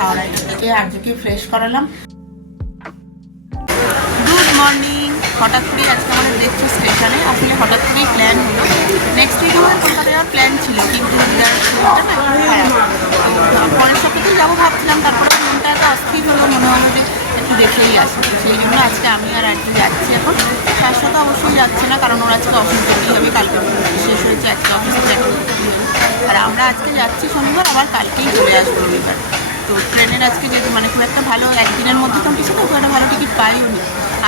হাওড়ায় থেকে আজকে ফ্রেশ করালাম। Good morning. হঠাৎ করে আজকে আমাদের দেখছি স্টেশনে, আসলে হঠাৎ করেই প্ল্যান হলো। নেক্সট উইক আমাদের কলকাতা যাওয়ার প্ল্যান ছিল, কিন্তু শরীরটা না একটু খারাপ। পরের সপ্তাহেই যাবো ভাবছিলাম, তারপরে মনটা এত অস্থির হলো, মনে হলো যে একটু দেখেই আসি। সেই জন্য আজকে আমি আর আজকে যাচ্ছি। এখন শাশ্বত অবশ্যই যাচ্ছে না, কারণ ওর আজকে অফিস যেতেই হবে, কালকে শেষ হয়েছে একটা অফিস থেকে। আর আমরা আজকে যাচ্ছি শনিবার, আবার কালকেই চলে আসবো রবিবার। তো ট্রেনের আজকে যেহেতু মানে খুব একটা ভালো একদিনের মধ্যে তো কিছু খুব একটা ভালো টিকিট পাইওনি।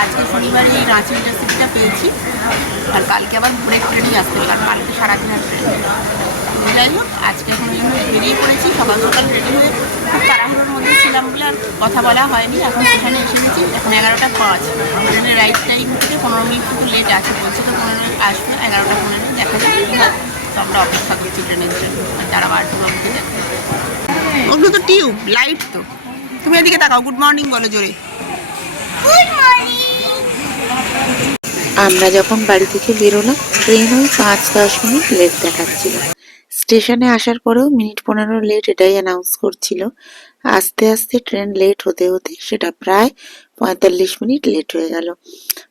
আজকে শনিবারে এই রাঁচি ইন্টারসিটিটা পেয়েছি, আর কালকে আবার ভোরের ট্রেনই আসতে হবে, কারণ কালকে সারাদিনের ট্রেন। যাই হোক, আজকে এখন ওই জন্য বেরিয়ে পড়েছি সকাল সকাল রেডি হয়ে। খুব তাড়াহুড়োর মধ্যে ছিলাম বলে আর কথা বলা হয়নি। এখন সেখানে এসে গেছি, এখন 11টা 5। ট্রেনের রাইট টাইম থেকে 15 মিনিট একটু লেট আছে, বলছে তো 15 আসবে, 11টা 15 দেখা যাবে কী হয়। তো আমরা অপেক্ষা করছি ট্রেনের জন্য, যারা বারপুর অবধি যাচ্ছে। ওগুলো তো টিউব লাইট তো। তুমি এদিকে তাকাও, গুড মর্নিং বলো জোরে। আমরা যখন বাড়ি থেকে বেরোলাম ট্রেন ওই 5-10 মিনিট লেট দেখাচ্ছিল। স্টেশনে আসার পরেও মিনিট 15 লেট এটাই অ্যানাউন্স করছিল। আস্তে আস্তে ট্রেন লেট হতে হতে সেটা প্রায় 45 মিনিট লেট হয়ে গেল।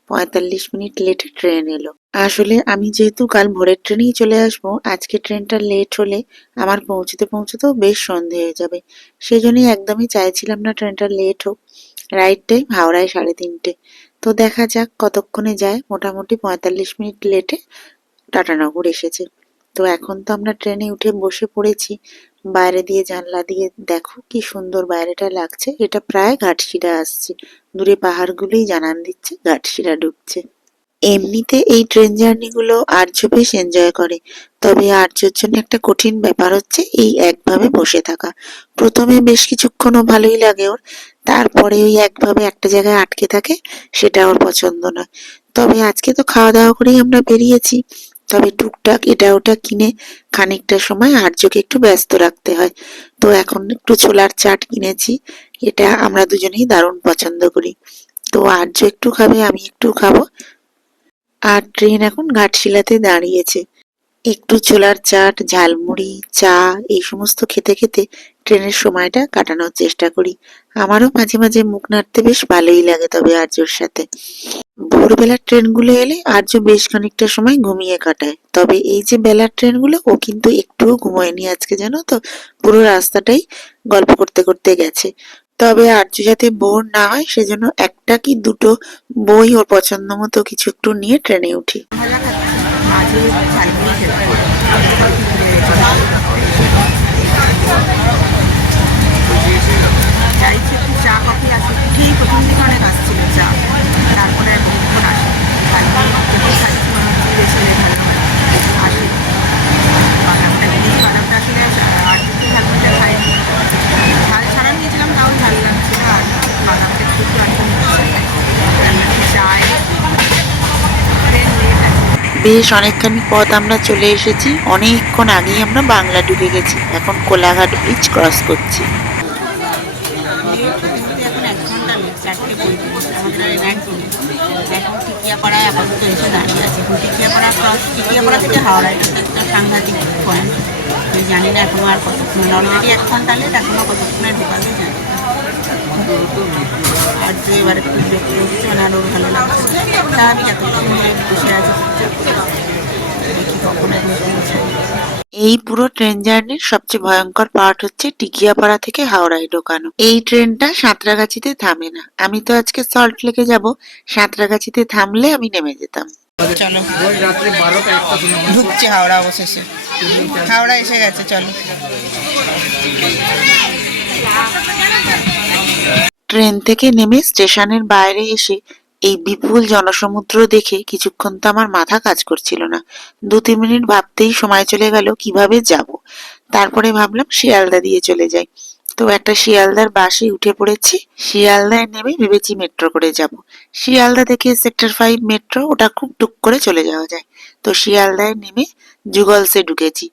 45 মিনিট লেটে ট্রেন এলো। আসলে আমি যেহেতু কাল ভোরের ট্রেনেই চলে আসবো, আজকে ট্রেনটা লেট হলে আমার পৌঁছতে পৌঁছতেও বেশ সন্ধে হয়ে যাবে। সেই জন্যই একদমই চাইছিলাম না ট্রেনটা লেট হোক। রাইট টাইম হাওড়ায় 3:30। তো দেখা যাক কতক্ষণে যায়। মোটামুটি 45 মিনিট লেটে টাটানগর এসেছে। তো এখন তো আমরা ট্রেনে উঠে বসে পড়েছি। বাইরে দিয়ে জানলা দিয়ে দেখো কি সুন্দর বাইরেটা লাগছে। এটা প্রায় ঘাটশিলা আসছে। দূরে পাহাড়গুলোই জানান দিচ্ছে ঘাটশিলা ঢুকছে। এমনিতে এই ট্রেন জার্নি গুলো আর্য বেশ এনজয় করে, তবে আর্যর জন্য একটা কঠিন ব্যাপার হচ্ছে এই একভাবে বসে থাকা। প্রথমে বেশ কিছুক্ষণও ভালোই লাগে ওর, তারপরে ওই একভাবে একটা জায়গায় আটকে থাকে, সেটা ওর পছন্দ নয়। তবে আজকে তো খাওয়া দাওয়া করেই আমরা বেরিয়েছি, তবে টুকটাক এটা ওটা কিনে খানিকটা সময় আর্যকে একটু ব্যস্ত রাখতে হয়। তো এখন একটু ছোলার চাট কিনেছি, এটা আমরা দুজনেই দারুণ পছন্দ করি। তো আর্য একটু খাবে, আমি একটু খাবো। আর ট্রেন এখন ঘাটশিলাতে দাঁড়িয়েছে। একটু ছোলার চাট, ঝালমুড়ি, চা এই সমস্ত খেতে খেতে ট্রেনের সময়টা কাটানোর চেষ্টা করি। আমারও মাঝে মাঝে মুখ নাড়তে বেশ ভালোই লাগে, তবে আর্যর সাথে। ভোরবেলার ট্রেনগুলো এলে আর্য বেশ খানিকটা সময় ঘুমিয়ে কাটায়, তবে এই যে বেলার ট্রেনগুলো ও কিন্তু একটুও ঘুমোয়নি আজকে, জানো তো। পুরো রাস্তাটাই গল্প করতে করতে গেছে। তবে আর্য যাতে বোর না হয় সেজন্য একটা কি দুটো বই ওর পছন্দ মতো কিছু একটু নিয়ে ট্রেনে উঠি। ভাজা খাচ্ছি, মাঝে ঝালমুড়ি খেলাম। চাইছি একটু চা কফি আসে, উঠেই প্রথম দিকে অনেক আসছিল চা, তারপরে আর কিছুক্ষণ আসে। ঝালমুড়ি খাচ্ছি, মনে হচ্ছে বেশি ভালো হয় আসে। বাদামটা জিনিস, বাদামটা আসলে আর কিছু ঝালমুড়িটা খাইনি, ঝাল ছাড়া নিয়েছিলাম, তাও ঝাল লাগছিল। আর বাদামটা একটু একটু আসতে চায়। ট্রেন লেট আছে। বেশ অনেকখানি পথ আমরা চলে এসেছি। অনেকক্ষণ আগেই আমরা বাংলা ঢুকে গেছি, এখন কোলাঘাট ব্রিজ ক্রস করছি। লেট হতে হতে এখন 1 ঘন্টা লেট, 4:35 আমাদের আর এনআইটি নেই। এখন টিকিয়াপাড়ায় আপাতত এসে দাঁড়িয়ে আছে। এখন টিকিয়াপাড়া থেকে হাওড়া, এটা তো একটা সাংঘাতিক পয়েন্ট। আমি জানি না এখনও আর কতক্ষণ, অলরেডি 1 ঘন্টা লেট, এখনও কতক্ষণে ঢোকাবে জানি না। আর যে এবার একটু দেখতে হচ্ছে, ওনার ওর ভালো লাগছে, স্বাভাবিক এতক্ষণ ধরে বসে আছে চুপচাপ। দেখি কখন এখন পৌঁছাই। এই পুরো ট্রেন জার্নির সবচেয়ে ভয়ঙ্কর পার্ট হচ্ছে টিকিয়াপাড়া থেকে হাওড়ায় ঢোকানো। এই ট্রেনটা সাঁতরাগাছিতে থামে না। আমি তো আজকে সল্ট লেকে যাব, সাঁতরাগাছিতে থামলে আমি নেমে যেতাম। চলো, ঢুকছে হাওড়া অবশেষে। হাওড়া এসে গেছে, চলো। ট্রেন থেকে নেমে স্টেশনের বাইরে এসে এই বিপুল জনসমুদ্র দেখে কিছুক্ষণ তো আমার মাথা কাজ করছিল না। 2-3 মিনিট ভাবতেই সময় চলে গেল কিভাবে যাব। তারপরে ভাবলাম শিয়ালদা দিয়ে চলে যাই। তো একটা শিয়ালদার বাসে উঠে পড়েছি। শিয়ালদায় নেমে ভেবেছি মেট্রো করে যাব। শিয়ালদা থেকে সেক্টর 5 মেট্রো, ওটা খুব টুক করে চলে যাওয়া যায়। তো শিয়ালদায় নেমে জুগলসে ঢুকেছি।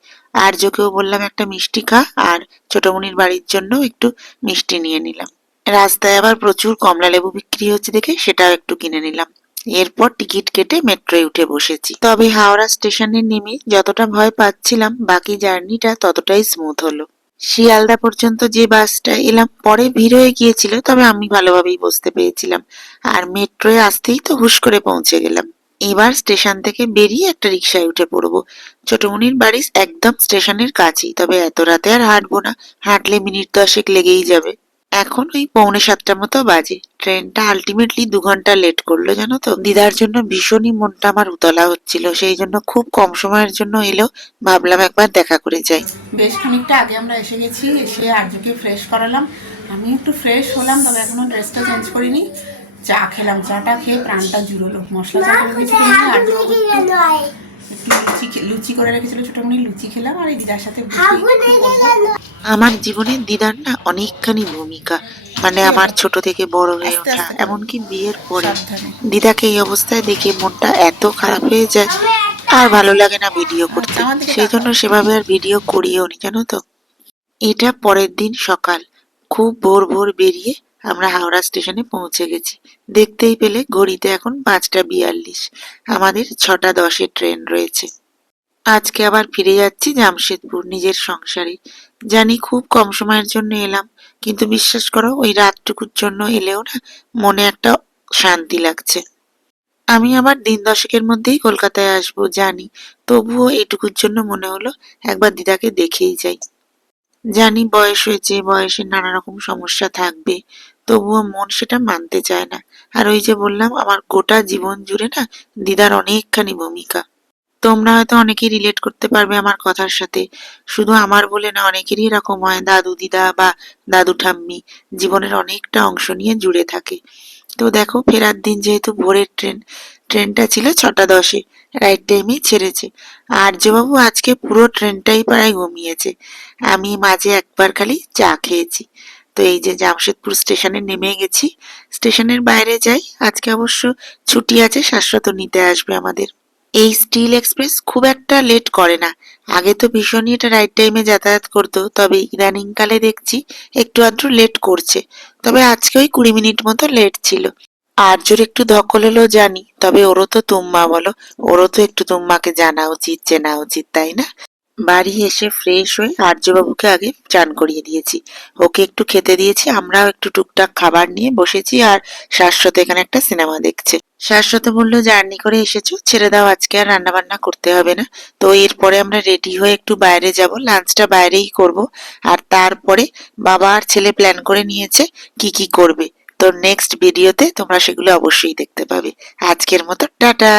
আর্যকেও বললাম একটা মিষ্টি খা, আর ছোটমণির বাড়ির জন্য একটু মিষ্টি নিয়ে নিলাম। রাস্তায় আবার প্রচুর কমলা লেবু বিক্রি হচ্ছে দেখে সেটাও একটু কিনে নিলাম। এরপর টিকিট কেটে মেট্রোয় উঠে বসেছি। তবে হাওড়া স্টেশনে নেমে যতটা ভয় পাচ্ছিলাম, বাকি জার্নিটা ততটাই স্মুথ হলো। শিয়ালদা পর্যন্ত যে বাসটা এলাম পরে ভিড় হয়ে গিয়েছিল, তবে আমি ভালোভাবেই বসতে পেরেছিলাম। আর মেট্রোয় আসতেই তো হুশ করে পৌঁছে গেলাম। এবার স্টেশন থেকে বেরিয়ে একটা রিক্সায় উঠে পড়বো। ছোটমনির বাড়ি একদম স্টেশনের কাছেই, তবে এত রাতে আর হাঁটবো না, হাঁটলে মিনিট 10 লেগেই যাবে। এখন ওই পৌনে 7টা মতো বাজে। ট্রেনটা আলটিমেটলি 2 ঘন্টা লেট করলো, জানো তো। দিদার জন্য ভীষণই মনটা আমার উতলা হচ্ছিল, সেই জন্য খুব কম সময়ের জন্য এলেও ভাবলাম একবার দেখা করে যাই। বেশ খানিকটা আগে আমরা এসে গেছি, এসে আর্যকে ফ্রেশ করালাম, আমি একটু ফ্রেশ হলাম, তবে এখনো ড্রেসটা চেঞ্জ করিনি। চা খেলাম, চাটা খেয়ে প্রাণটা জুড়লো। মশলা চা করে কিছু খেলাম, আর্য একটু লুচি করে রেখেছিল ছোটমণি, লুচি খেলাম আর এই দিদার সাথে আমার জীবনে দিদার না অনেকখানি ভূমিকা, মানে আমার ছোট থেকে বড় হয়ে ওঠা, এমনকি বিয়ের পরে দিদাকে এই অবস্থায় দেখে মনটা এত খারাপ হয়ে যায়, আর ভালো লাগে না ভিডিও করতে। সেই জন্য সেভাবে আর ভিডিও করিও নি, জানো তো। এটা পরের দিন সকাল, খুব ভোর ভোর বেরিয়ে আমরা হাওড়া স্টেশনে পৌঁছে গেছি। দেখতেই পেলে ঘড়িতে এখন 5টা 42, আমাদের 6টা 10-এ ট্রেন রয়েছে। আজকে আবার ফিরে যাচ্ছি জামশেদপুর নিজের সংসারে। জানি খুব কম সময়ের জন্য এলাম, কিন্তু বিশ্বাস করো ওই রাতটুকুর জন্য এলেও না মনে একটা শান্তি লাগছে। আমি আবার দিন 10-এর মধ্যেই কলকাতায় আসবো জানি, তবুও এইটুকুর জন্য মনে হলো একবার দিদাকে দেখেই যাই। জানি বয়স হয়েছে, বয়সের নানা রকম সমস্যা থাকবে, তবুও মন সেটা মানতে চায় না। আর ওই যে বললাম, আমার গোটা জীবন জুড়ে না দিদার অনেকখানি ভূমিকা। তোমরা হয়তো অনেকেই রিলেট করতে পারবে আমার কথার সাথে। শুধু আমার বলে না, অনেকেরই এরকম হয়, দাদু দিদা বা দাদু ঠাম্মি জীবনের অনেকটা অংশ নিয়ে জুড়ে থাকে। তো দেখো, ফেরার দিন যেহেতু ভোরের ট্রেন, ট্রেনটা ছিল 6টা 10-এ, রাইট টাইমেই ছেড়েছে। আর্যবাবু আজকে পুরো ট্রেনটাই প্রায় ঘুমিয়েছে, আমি মাঝে একবার খালি চা খেয়েছি। তো এই যে জামশেদপুর স্টেশনে নেমে গেছি, স্টেশনের বাইরে যাই। আজকে অবশ্য ছুটি আছে, শাশ্বত নিতে আসবে আমাদের। এই স্টিল এক্সপ্রেস খুব একটা লেট করে না, আগে তো ভীষণই এটা রাইট টাইমে যাতায়াত করতো, তবে ইদানিং কালে দেখছি একটু আধটু লেট করছে। তবে আজকে ওই 20 মিনিট মতো লেট ছিল। আর্যর একটু ধকল হলো জানি, তবে ওরও তো তুম্মা বলো, ওরও তো একটু তুম্মাকে জানা উচিত, চেনা উচিত, তাই না? বাড়ি এসে ফ্রেশ হয়ে আর্যবাবুকে আগে চান করিয়ে দিয়েছি, ওকে একটু খেতে দিয়েছি, আমরাও একটু টুকটাক খাবার নিয়ে বসেছি। আর শাশ্বত এখানে একটা সিনেমা দেখছে। শাশ্বত বলল, জার্নি করে এসেছো, ছেড়ে দাও, আজকে আর রান্না বান্না করতে হবে না। তো এরপরে আমরা রেডি হয়ে একটু বাইরে যাব, লাঞ্চটা বাইরেই করব। আর তারপরে বাবা আর ছেলে প্ল্যান করে নিয়েছে কি কি করবে। তো নেক্সট ভিডিওতে তোমরা সেগুলো অবশ্যই দেখতে পাবে। আজকের মতো টাটা।